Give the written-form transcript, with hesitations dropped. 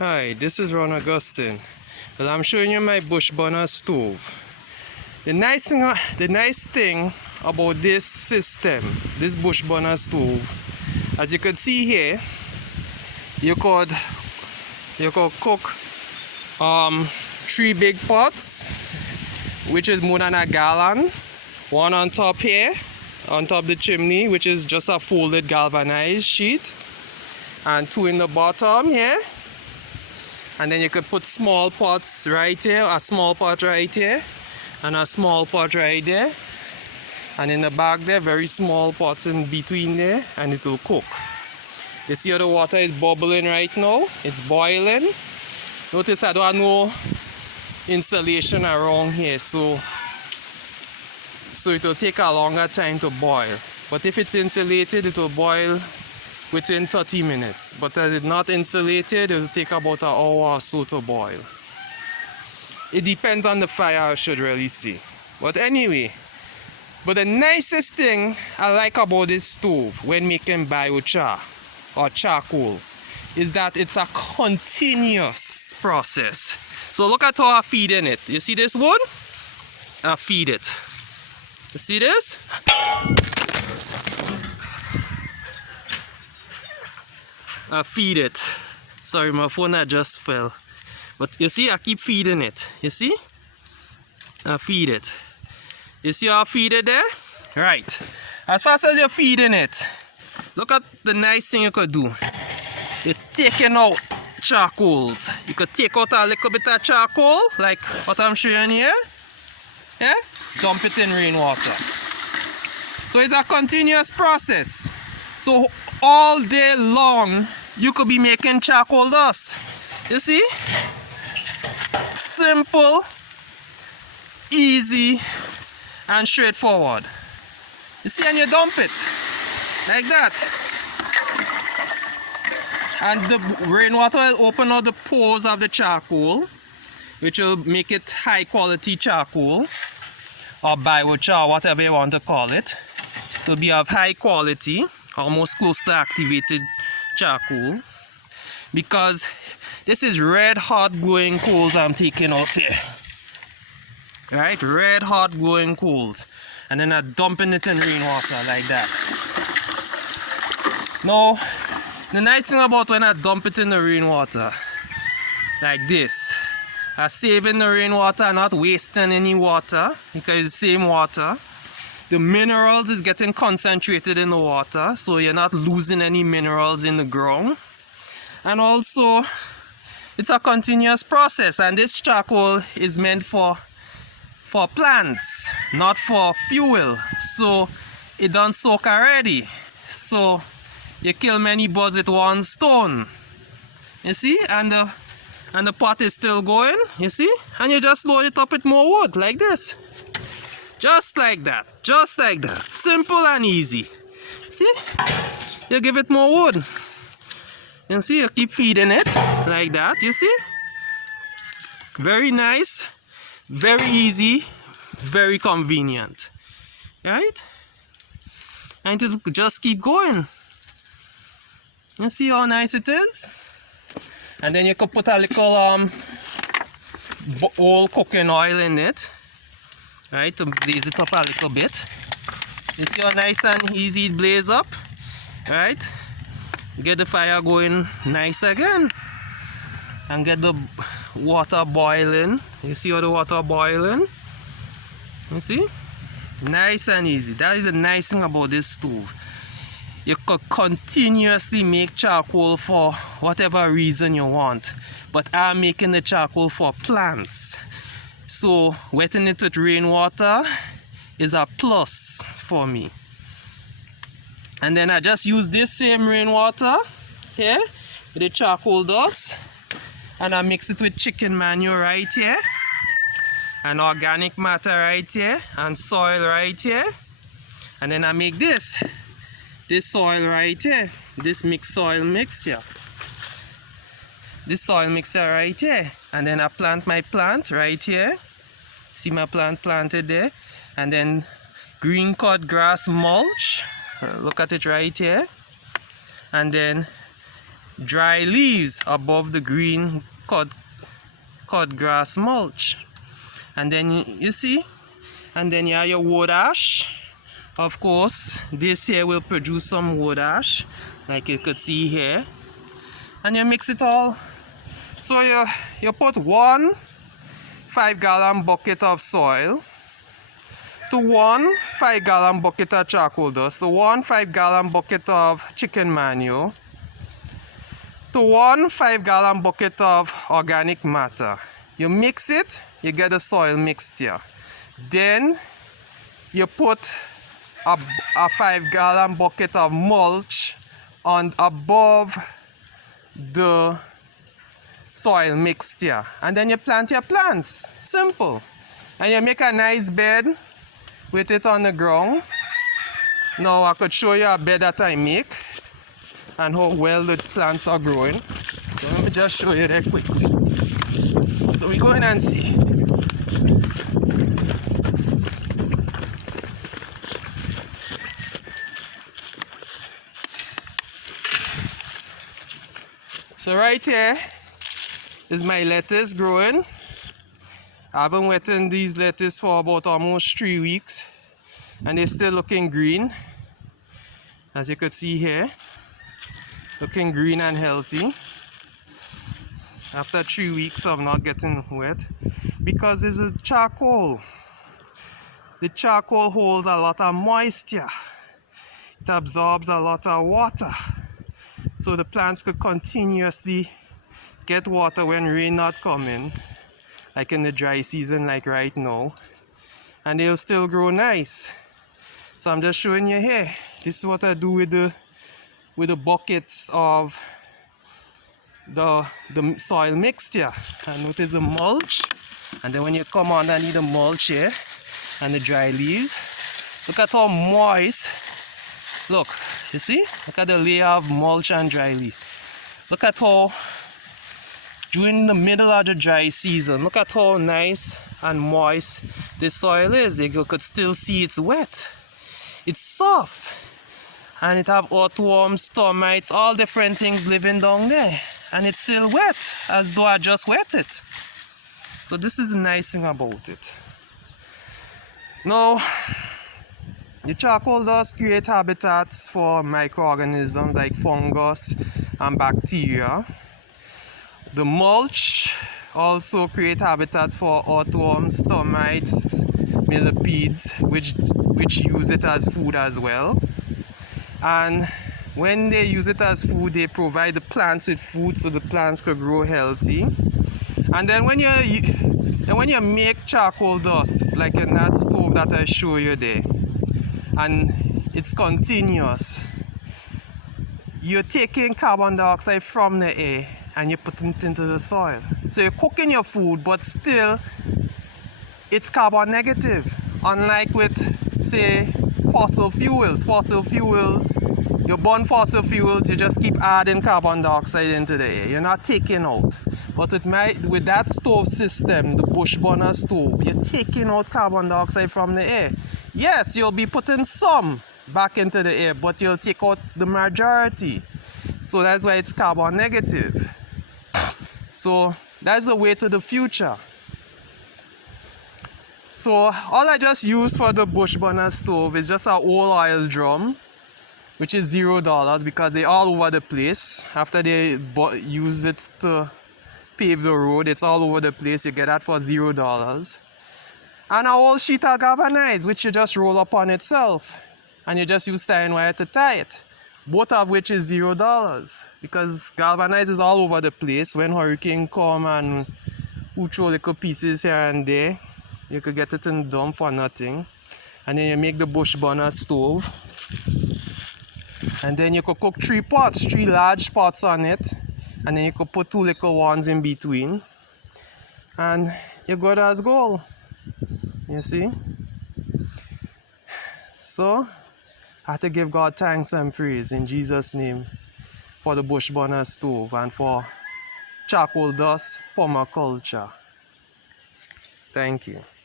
Hi, this is Ron Augustine. Well, I'm showing you my bush burner stove. The nice thing about this system, this bush burner stove, as you could see here, you could cook 3 big pots, which is more than a gallon. One on top here, on top the chimney, which is just a folded galvanized sheet, and 2 in the bottom here. And then you could put small pots right here, a small pot right here, and a small pot right there. And in the back there, very small pots in between there, and it will cook. You see how the water is bubbling right now? It's boiling. Notice I don't have no insulation around here, so it will take a longer time to boil. But if it's insulated, it will boil within 30 minutes. But as it's not insulated, it will take about an hour or so to boil. It depends on the fire, I should really say. But anyway, but the nicest thing I like about this stove when making biochar or charcoal is that it's a continuous process. So look at how I feed in it. You see this wood? I feed it. You see this? I feed it. Sorry, my phone had just fell. But you see, I keep feeding it. You see? I feed it. You see how I feed it there? Right. As fast as you're feeding it, look at the nice thing you could do. You're taking out charcoals. You could take out a little bit of charcoal, like what I'm showing here. Yeah? Dump it in rainwater. So it's a continuous process. So all day long, you could be making charcoal dust. You see? Simple, easy, and straightforward. You see, and you dump it like that. And the rainwater will open out the pores of the charcoal, which will make it high quality charcoal, or biochar, whatever you want to call it. It will be of high quality, almost close to activated charcoal, because this is red hot glowing coals I'm taking out here. Right, red hot glowing coals, and then I'm dumping it in rainwater like that. Now, the nice thing about when I dump it in the rainwater like this, I'm saving the rainwater, not wasting any water, because it's the same water. The minerals is getting concentrated in the water, so you're not losing any minerals in the ground. And also, it's a continuous process, and this charcoal is meant for plants, not for fuel. So it done soak already. So you kill many birds with one stone. You see? And the pot is still going, you see? And you just load it up with more wood, like this. Just like that. Just like that. Simple and easy. See? You give it more wood. You see? You keep feeding it like that. You see? Very nice. Very easy. Very convenient. Right? And to just keep going. You see how nice it is? And then you could put a little old cooking oil in it. Right, to blaze it up a little bit. You see how nice and easy it blaze up? Right? Get the fire going nice again. And get the water boiling. You see how the water boiling? You see? Nice and easy. That is the nice thing about this stove. You could continuously make charcoal for whatever reason you want. But I'm making the charcoal for plants. So wetting it with rainwater is a plus for me. And then I just use this same rainwater here with the charcoal dust, and I mix it with chicken manure right here, and organic matter right here, and soil right here. And then I make this soil right here, this mixed soil mix here. This soil mixer right here, and then I plant my plant right here. See my plant planted there, and then green cut grass mulch. Look at it right here, and then dry leaves above the green cut grass mulch. And then you see, and then you have your wood ash. Of course, this here will produce some wood ash, like you could see here. And you mix it all. So you put 1 5-gallon bucket of soil to 1 5-gallon bucket of charcoal dust, to 1 5-gallon bucket of chicken manure, to 1 5-gallon bucket of organic matter. You mix it, you get the soil mixture. Then you put a 5-gallon bucket of mulch on above the soil mixture, and then you plant your plants. Simple. And you make a nice bed with it on the ground. Now I could show you a bed that I make and how well the plants are growing. So let me just show you that quickly. So we go in and see. So right here is my lettuce growing. I haven't wetted these lettuce for about almost 3 weeks, and they're still looking green, as you could see here, looking green and healthy after 3 weeks of not getting wet, because it's a charcoal. The charcoal holds a lot of moisture. It absorbs a lot of water, so the plants could continuously get water when rain not coming, like in the dry season, like right now, and they'll still grow nice. So I'm just showing you here. This is what I do with the buckets of the soil mixture. And notice the mulch, and then when you come underneath the mulch here and the dry leaves, look at how moist. Look, you see? Look at the layer of mulch and dry leaf. Look at how during the middle of the dry season, look at how nice and moist the soil is. You could still see it's wet. It's soft. And it have earthworms, termites, all different things living down there. And it's still wet, as though I just wet it. So this is the nice thing about it. Now, the charcoal does create habitats for microorganisms like fungus and bacteria. The mulch also create habitats for earthworms, termites, millipedes, which use it as food as well. And when they use it as food, they provide the plants with food so the plants could grow healthy. And then when you make charcoal dust, like in that stove that I show you there, and it's continuous, you're taking carbon dioxide from the air and you're putting it into the soil. So you're cooking your food, but still it's carbon negative. Unlike with, say, fossil fuels. You burn fossil fuels, you just keep adding carbon dioxide into the air. You're not taking out. But with that stove system, the bush burner stove, you're taking out carbon dioxide from the air. Yes, you'll be putting some back into the air, but you'll take out the majority. So that's why it's carbon negative. So that's the way to the future. So all I just used for the bush burner stove is just an old oil drum, which is $0 because they're all over the place. After they use it to pave the road, it's all over the place. You get that for $0. And a whole sheet of galvanize, which you just roll up on itself, and you just use tie and wire to tie it. Both of which is $0, because galvanize is all over the place. When hurricane come and who throw little pieces here and there, you could get it in the dump for nothing. And then you make the bush burner stove, and then you could cook 3 large pots on it, and then you could put 2 little ones in between, and you're good as gold. You see? So I have to give God thanks and praise in Jesus' name for the bush burner stove and for charcoal dust permaculture. Thank you.